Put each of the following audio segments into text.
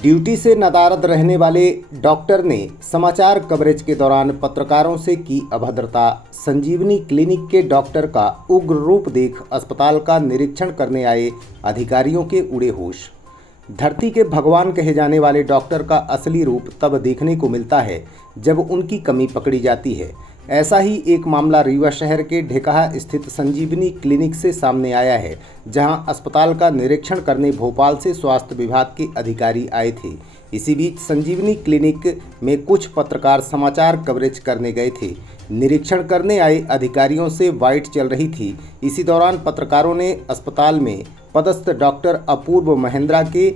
Duty से नदारद रहने वाले डॉक्टर ने समाचार कवरेज के दौरान पत्रकारों से की अभद्रता। संजीवनी क्लिनिक के डॉक्टर का उग्र रूप देख अस्पताल का निरीक्षण करने आए अधिकारियों के उड़े होश। धरती के भगवान कहे जाने वाले डॉक्टर का असली रूप तब देखने को मिलता है जब उनकी कमी पकड़ी जाती है। ऐसा ही एक मामला रीवा शहर के ढेकहा स्थित संजीवनी क्लिनिक से सामने आया है, जहां अस्पताल का निरीक्षण करने भोपाल से स्वास्थ्य विभाग के अधिकारी आए थे। इसी बीच संजीवनी क्लिनिक में कुछ पत्रकार समाचार कवरेज करने गए थे। निरीक्षण करने आए अधिकारियों से वाइट चल रही थी। इसी दौरान पत्रकारों ने अस्पताल में पदस्थ डॉक्टर अपूर्व महेंद्रा के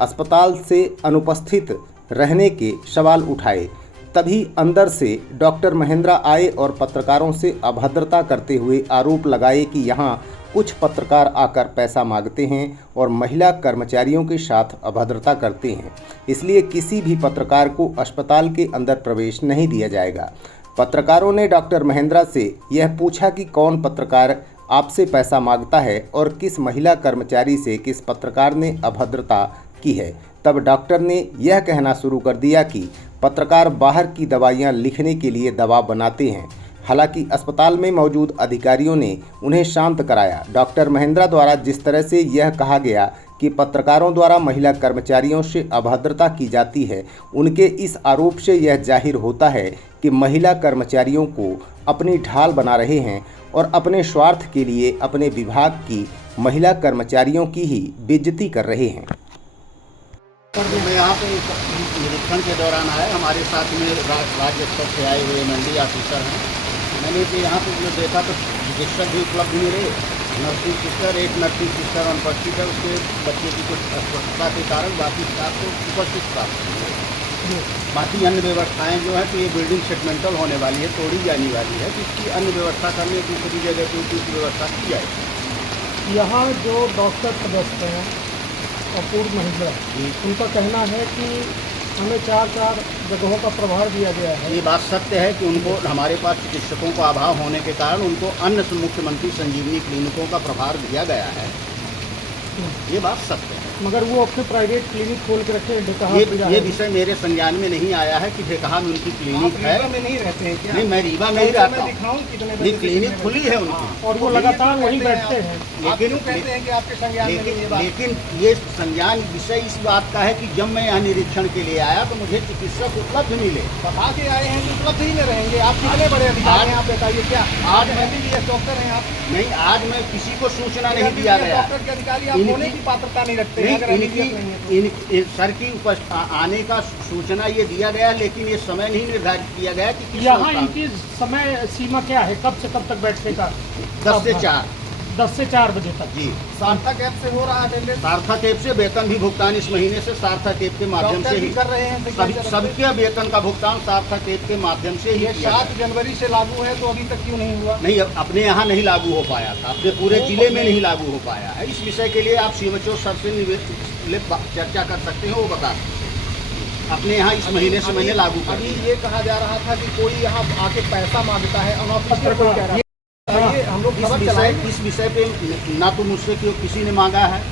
अस्पताल से अनुपस्थित रहने के सवाल उठाए। तभी अंदर से डॉक्टर महेंद्रा आए और पत्रकारों से अभद्रता करते हुए आरोप लगाए कि यहाँ कुछ पत्रकार आकर पैसा मांगते हैं और महिला कर्मचारियों के साथ अभद्रता करते हैं, इसलिए किसी भी पत्रकार को अस्पताल के अंदर प्रवेश नहीं दिया जाएगा। पत्रकारों ने डॉक्टर महेंद्रा से यह पूछा कि कौन पत्रकार आपसे पैसा मांगता है और किस महिला कर्मचारी से किस पत्रकार ने अभद्रता की है। तब डॉक्टर ने यह कहना शुरू कर दिया कि पत्रकार बाहर की दवाइयां लिखने के लिए दवा बनाते हैं। हालांकि अस्पताल में मौजूद अधिकारियों ने उन्हें शांत कराया। डॉक्टर महेंद्रा द्वारा जिस तरह से यह कहा गया कि पत्रकारों द्वारा महिला कर्मचारियों से अभद्रता की जाती है, उनके इस आरोप से यह जाहिर होता है कि महिला कर्मचारियों को अपनी ढाल बना रहे हैं और अपने स्वार्थ के लिए अपने विभाग की महिला कर्मचारियों की ही बेइज्जती कर रहे हैं। मैं यहाँ पे निरीक्षण के दौरान आया, हमारे साथ में राज्य स्तर से आए हुए एमएलडी ऑफिसर हैं। मैंने तो यहाँ पे जो देखा तो चिकित्सक भी उपलब्ध नहीं रहे। नर्सिंग सिस्टर, एक नर्सिंग सिस्टर अनुपस्थित है, उसके बच्चे की कुछ अस्वस्थता के कारण बाकी स्टाफ को उपस्थित प्राप्त। बाकी अन्य व्यवस्थाएं जो है तो ये बिल्डिंग सेटमेंटल होने वाली है, तोड़ी जाने वाली है, तो इसकी अन्य व्यवस्था करने दूसरी जगह पर उसकी व्यवस्था की जाएगी। यहाँ जो डॉक्टर पदस्थ हैं अपूर्व महेंद्रा, उनका कहना है कि हमें चार जगहों का प्रभार दिया गया है। ये बात सत्य है कि उनको हमारे पास चिकित्सकों का अभाव होने के कारण उनको अन्य मुख्यमंत्री संजीवनी क्लिनिकों का प्रभार दिया गया है। ये बात सत्य है, मगर वो अपने प्राइवेट क्लिनिक खोल के रखे हैं। ये विषय मेरे संज्ञान में नहीं आया है कि ढेकहा में उनकी क्लिनिक है। में नहीं रहते हैं क्या? नहीं, मैं रीवा में ही रहता हूँ। ये क्लिनिक खुली है उनकी और वो लगातार वहीं बैठते हैं। लेकिन ये संज्ञान विषय इस बात का है कि जब मैं यहाँ निरीक्षण के लिए आया तो मुझे चिकित्सक उपलब्ध मिले। बता के आए हैं कि उपलब्ध ही में रहेंगे। आप कितने बड़े अधिकारी हैं, आप बताइए। क्या आज मैं भी डॉक्टर हैं आप? नहीं, आज मैं किसी को सूचना नहीं दिया गया। डॉक्टर के अधिकारी आप होने की पात्रता नहीं रखते। सर की आने का सूचना ये दिया गया, लेकिन ये समय नहीं निर्धारित किया गया कि यहाँ इनकी समय सीमा क्या है, कब से कब तक बैठने का? 10 से 4। 10 से 4 बजे तक। जी, सार्थक ऐप से हो रहा है। सार्थक ऐप से वेतन भी भुगतान इस महीने से सार्थक ऐप के माध्यम से ही कर रहे हैं। सबके वेतन का भुगतान सार्थक ऐप के माध्यम से ही। 7 जनवरी से लागू है, तो अभी तक क्यों नहीं हुआ? नहीं, अपने यहाँ नहीं लागू हो पाया था, अपने पूरे जिले में नहीं लागू हो पाया है। इस विषय के लिए आप सीएमएचओ सर से चर्चा कर सकते हैं, वो बता अपने यहाँ इस महीने से मैंने लागू कर। अभी ये कहा जा रहा था कि कोई यहाँ आके पैसा मांगता है, अनौपचारिक। हम लोग इस विषय पे ना तो मुझसे किसी ने मांगा है,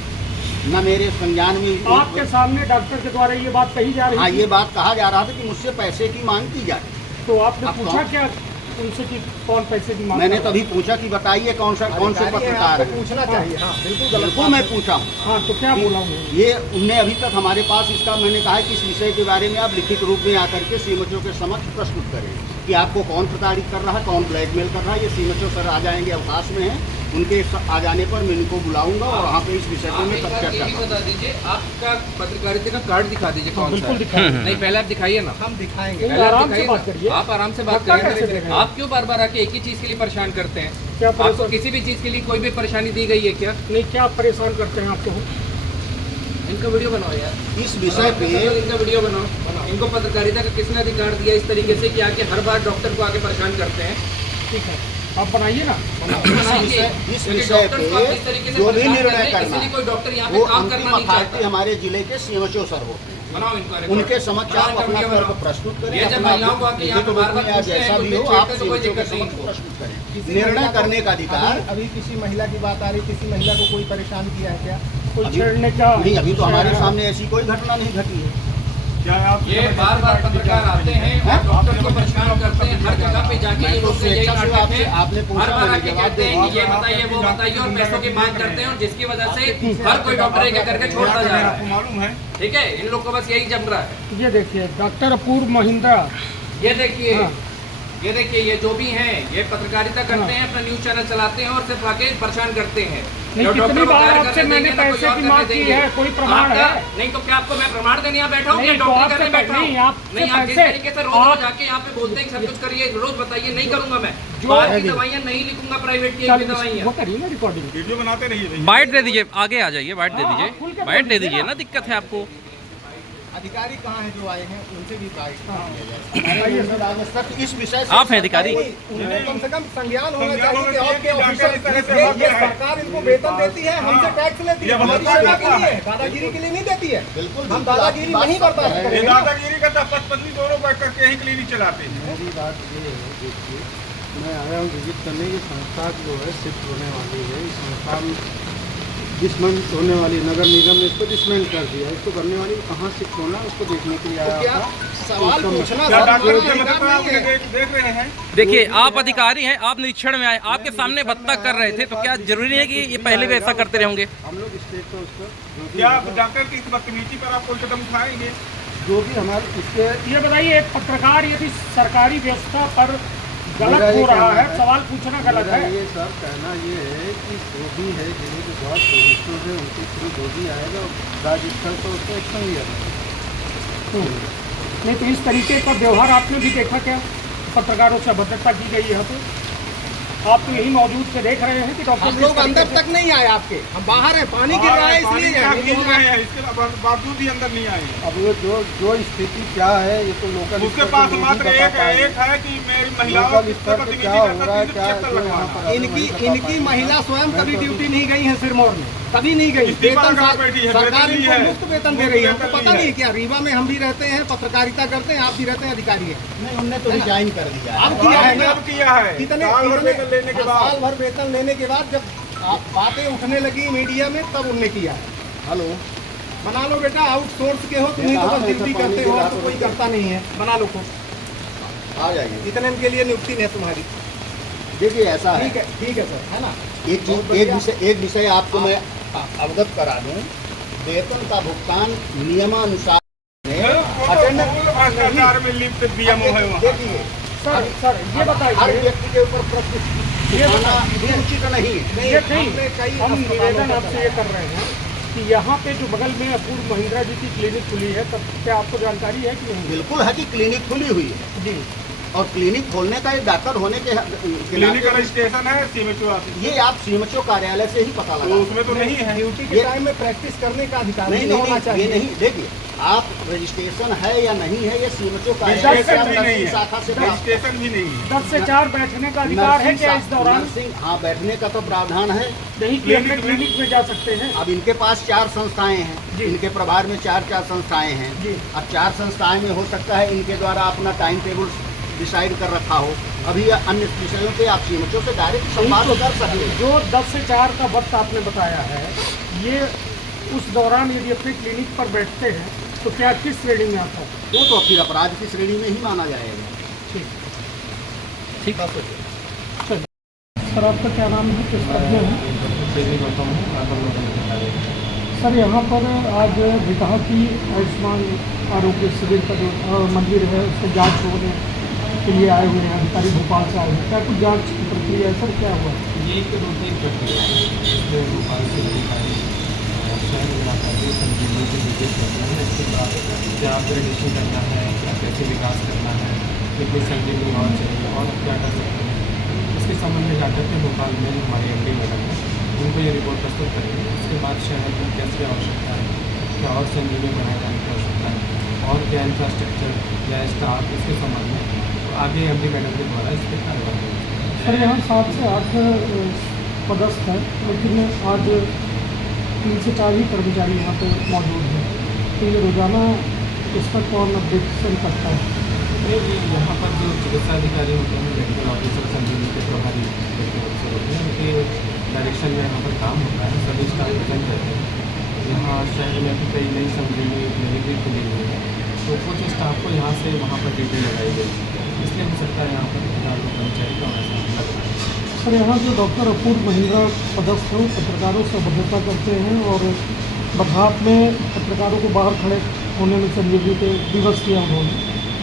ना मेरे संज्ञान में। आपके सामने डॉक्टर के द्वारा ये बात कही जा रही है। हाँ, ये बात कहा जा रहा था कि मुझसे पैसे की मांग की जाए। तो आपने पूछा क्या उनसे कि कौन पैसे की मांग? मैंने तभी पूछा कि बताइए कौन से पत्रकार है। पूछना चाहिए। हाँ, बिल्कुल मैं पूछा हूँ। हाँ, तो क्या बोला ये उनने अभी तक हमारे पास इसका मैंने कहा कि इस विषय के बारे में आप लिखित रूप में आकर के सीएमएचओ के समक्ष प्रस्तुत करें कि आपको कौन प्रताड़ित कर रहा है, कौन ब्लैकमेल कर रहा है। ये सीएमएचओ सर आ जाएंगे, अवकाश में हैं, उनके आ जाने पर मैं इनको बुलाऊंगा और वहाँ पे इस विषय पर मैं चर्चा करूँगा। बता दीजिए, आपका पत्रकारिता का कार्ड दिखा दीजिए कौन सा? बिल्कुल दिखाइए। नहीं, पहले आप दिखाइए ना। हम दिखाएंगे। आराम से बात करिए। आप आराम से बात करिए। आप क्यों बार बार आके एक ही चीज के लिए परेशान करते हैं? क्या आपको किसी भी चीज के लिए कोई भी परेशानी दी गई है क्या? नहीं, क्या परेशान करते हैं आपको? इनका वीडियो बनाओ यार। इस विषय पे इनका वीडियो बनाओ। इनको पत्रकारिता का किसने अधिकार दिया इस तरीके से कि आके हर बार डॉक्टर को आके परेशान करते हैं? ठीक है, आप बनाइए ना। इस विषय पे जो भी निर्णय करना है, कोई डॉक्टर यहाँ वो पे काम अंतिम करना नहीं अथॉरिटी चाहता। हमारे जिले के सीएमएचओ सर होते हैं। बनाओ इनको, उनके समक्ष आप अपना तर्क प्रस्तुत करें। ये जब महिलाओं को आके यहाँ पे बार-बार पूछते हैं, जैसा भी हो आप सीएमएचओ के समक्ष प्रस्तुत करें। निर्णय करने का अधिकार। अभी किसी महिला की बात आ रही, किसी महिला को कोई परेशान किया है क्या? कोई छेड़ने का नहीं, अभी तो हमारे है। सामने ऐसी कोई घटना नहीं घटी है। ये बार बार पत्रकार आते हैं और डॉक्टर को परेशान करते हैं, हर जगह पे जाके ये लोग यही नाटक है, आपने पूछा, हर बार मैंने आके जवाब कहते हैं कि दिया। ये बताइए वो बताइए और पैसों की मांग करते हैं और जिसकी वजह से हर कोई डॉक्टर एक एक करके छोड़ता जा रहा है। मालूम है ठीक है, इन लोग को बस यही जम रहा है। ये देखिए डॉक्टर अपूर्व महिंद्रा, ये देखिए हाँ। ये देखिए, ये जो भी हैं ये पत्रकारिता करते हैं, अपना न्यूज चैनल चलाते हैं और सिर्फ आके परेशान करते हैं। नहीं, जो कितनी डॉक्टर को बार कार्य आपसे करने मैंने देंगे ना, कोई पैसे और की करने मांग की देंगे। है, कोई प्रमाण आपका- है? नहीं तो क्या आपको मैं प्रमाण देने यहाँ बैठा हूँ नहीं, या तो डॉक्टर आपसे करने बैठा हूँ? नहीं, आपसे नहीं, आप जिस पैसे- तरीके से रोज आप- रोज आके यहाँ पे बोलते हैं सब कुछ करिए, रोज बताइए, नहीं करूंगा मैं। जो- बाहर की दवाइयाँ नहीं लिखूंगा, प्राइवेट की एक भी दवाइयाँ। वो करिए ना रिकॉर्डिंग। वीडियो बनाते रहिए भैया। बाइट दे दीजिए, आगे आ जाइए, बाइट दे हाँ, दीजिए, खुल के बाइट बोल दे दीजिए दीजिए ना। ना, दिक्कत है आपको। अधिकारी कहाँ हैं जो आए हैं, उनसे भी बात हाँ। किया जाए इस विषय से। आप हैं अधिकारी? उनको कम से कम संज्ञान होना संज्ञान चाहिए होना कि चाहिए आपके कि ऑफिसर जानकारी इस तरह से ये बात है। सरकार इनको वेतन देती है, हमसे टैक्स लेती है, ये हमारी बहुत सेवा के बात लिए है। दादागिरी के लिए नहीं देती है। बिल्कुल हम दादागिरी नहीं बर्दाश्त ये करेंगे। दादागिरी करता पत्नी दोनों बैठ करके यही क्लिनिक चलाते हैं। मेरी बात ये है, देखिए मैं आया हूँ विजिट करने की संस्था जो है शिफ्ट होने वाली है। इस संस्था में डिसमेंट होने वाली, नगर निगम ने इसको डिसमेंट कर दिया। इसको करने वाली कहाँ शिफ्ट होना है उसको देखने के लिए आया क्या था। सवाल पूछना क्या सर डॉक्टर कोई की मदद अधिकार पर आप नहीं है। देख रहे हैं? देखिए आप अधिकारी हैं, आप निरीक्षण में आए, आपके सामने बत्ता कर रहे थे, तो क्या जरूरी है कि ये पहले भी ऐसा करते रहेंगे? हम लोग स्टेट पर उस पर जो भी क्या आप होगा, डॉक्टर की इस बदतमीजी पर आप कोई कदम उठाएंगे? जो भी हमारे इसके ये बताइए, एक पत्रकार यदि सरकारी व्यवस्था पर गलत मेरा ये हो रहा कहना है, सवाल पूछना गलत मेरा है। ये सर कहना ये है कि जो भी है जिन्हें भी बहुत पोजिशन है उनके थ्रू जो भी आएगा राज्य स्तर पर उसको एक्शन लिया जाएगा। नहीं तो इस तरीके का व्यवहार आपने भी देखा क्या? पत्रकारों से अभद्रता की गई यहाँ पे? आप तो यही मौजूद से देख रहे हैं कि डॉक्टर हम लोग अंदर तक नहीं आए आपके, हम बाहर हैं, पानी गिर रहा है पानी इसलिए में आप हैं। भीग रहे हैं, इसके बावजूद भी अंदर नहीं आए। अब वो जो स्थिति क्या है ये तो लोकल उसके स्तर पास पे मात्र नहीं बता एक पाएंगे। है कि मेरी महिलाओं लोकल की स्तर पे बदतमीजी क्या हो करता रहा है, है, क्या चक्कर जो यहाँ लगवाना। पर इनकी महिला स्वयं कभी ड्यूटी नहीं गई है सिरमौर में, कभी नहीं गई। इस्तीफा वेतन कहाँ बैठी है? सरकार वेतन ली इनको है। मुफ्त वेतन दे रही है। मुफ्त हमको वेतन पता ली नहीं है। क्या, रीवा में हम भी रहते हैं, पत्रकारिता करते हैं, आप भी रहते हैं, अधिकारी है। नहीं, उनने तो रिजाइन कर दिया अब है। किया है ना? अब किया है कितने साल भर वेतन लेने के बाद। साल भर वेतन लेने के बाद जब बातें उठने लगी मीडिया में, तब उनने किया है। हेलो, बना लो बेटा, आउटसोर्स के हो तुम्हें तो बस ड्यूटी करते हो, तो कोई करता नहीं है, बना लो खुद। आ जाइए। इतने के लिए नियुक्ति नहीं है तुम्हारी। देखिए ऐसा है, ठीक है सर, है ना? एक विषय आपको मैं अवगत करा दूं। वेतन का भुगतान नियमानुसार भ्रष्टाचार में लिप्त बीएमओ है वहाँ। देखिए, सर ये हर बताइए, व्यक्ति के ऊपर प्रश्न उठाना भी उचित नहीं है। ये हमने कई नहीं, हम अस्पतालों निवेदन का आपसे ये कर रहे हैं कि यहाँ पे जो बगल में अपूर्व महिंद्रा जी की क्लिनिक खुली है, तब क्या आपको जानकारी है कि नहीं? बिल्कुल है कि क्लिनिक खुली हुई है जी, और क्लिनिक खोलने का एक डॉक्टर होने के क्लिनिक का रजिस्ट्रेशन है सीएमएचओ ऑफिस, ये आप सीएमएचओ कार्यालय से ही पता तो लगा। उसमें तो नहीं है। ड्यूटी के ये- टाइम में प्रैक्टिस करने का अधिकार नहीं नहीं होना नहीं, ये चाहिए। नहीं। देखिए, आप रजिस्ट्रेशन है या नहीं है, ये सीएमएचओ कार्यालय से रजिस्ट्रेशन आप भी नहीं नर्सिंग है, शाखा से प्राप्त रजिस्ट्रेशन भी नहीं है। 10 से 4 बैठने का अधिकार है क्या इस दौरान? नर्सिंग, हाँ, बैठने का तो प्रावधान है। नहीं कि अपने क्लिनिक में जा सकते हैं? अब इनके पास 4 संस्थाएं हैं, जी। इनके प्रभार में 4 संस्थाएं हैं। जी। अब 4 संस्थाएं में हो सकता है इनके द्वारा अपना टाइम टेबल डिसाइड कर रखा हो। अभी अन्य विषयों पे आप सीएमएचओ से डायरेक्ट संवाद कर सकते हैं। जो 10 से 4 का वक्त आपने बताया है, ये उस दौरान यदि अपने क्लिनिक पर बैठते हैं तो क्या किस श्रेणी में आता है? वो तो फिर अपराध की श्रेणी में ही माना जाएगा। ठीक ठीक। चलिए, सर आपका क्या नाम है, किस पद में है? सर यहाँ पर आज विकास की आयुष्मान आरोग्य शिविर का जो मंदिर है उसको जांच होने के लिए आए हुए हैं अधिकारी, भोपाल से आए हैं। क्या कुछ जांच की प्रक्रिया है सर, क्या हुआ? ये एक रूटीन प्रक्रिया है जिसमें भोपाल से अधिकारी शहर में आता है, संजीवनी के विकेट करना है। इसके बाद क्या अपग्रेडेशन करना है, क्या कैसे विकास करना है, कितनी संजीवनी और चाहिए और क्या कर सकते हैं, इसके संबंध में जाकर के भोपाल में हमारे एमडी मैडम है उनको ये रिपोर्ट प्रस्तुत करेंगे। उसके बाद शहर में कैसी आवश्यकता है, क्या और संजीवनी बनाए जाने की आवश्यकता है और क्या इंफ्रास्ट्रक्चर या स्टाफ, इसके संबंध में आगे एमडी मैडम के द्वारा इस पर कार्रवाई होगी। सर यहाँ 7 से 8 पदस्थ है, लेकिन आज 3 से 4 ही कर्मचारी यहाँ पे मौजूद हैं, तो ये रोज़ाना इस पर कौन अपडेशन करता है? ये यहाँ पर जो चिकित्सा अधिकारी होते हैं, मेडिकल ऑफिसर, संजीवनी के प्रभारी मेडिकल ऑफिसर होते हैं, उनके डायरेक्शन में यहाँ पर काम होता है। सभी स्टाफ प्रेजेंट रहते हैं और शहर में अभी कई नई संजीवनी क्लिनिक भी खुली हुई है, तो कुछ स्टाफ को यहाँ से वहाँ पर ड्यूटी लगाई गई, इसलिए हो सकता है यहाँ पर 1000 लोग कर्मचारी का ऐसा लग रहा है। सर यहाँ जो डॉक्टर अपूर्व महिंद्रा पदस्थ हैं पत्रकारों से अभद्रता करते हैं और बरसात में पत्रकारों को बाहर खड़े होने में संजीवनी पे विवश किया उन्होंने।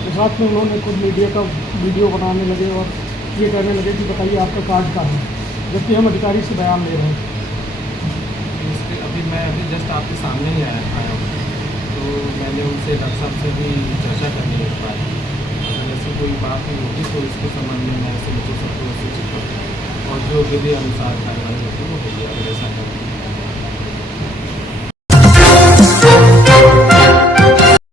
तो साथ में उन्होंने खुद मीडिया का वीडियो बनाने लगे और ये कहने लगे कि बताइए आपका कार्ड कहाँ है, जबकि हम अधिकारी से बयान ले रहे हैं। इसके अभी जस्ट आपके सामने ही आया हूँ, तो मैंने उनसे डॉक्टर साहब से भी चर्चा करनी है इस बात की। अगर ऐसी कोई बात नहीं होगी तो इसके संबंध में मैं समिति सबको सूचित करूँगा और जो विधि अनुसार कार्रवाई होती है वो होगी, अगर ऐसा है।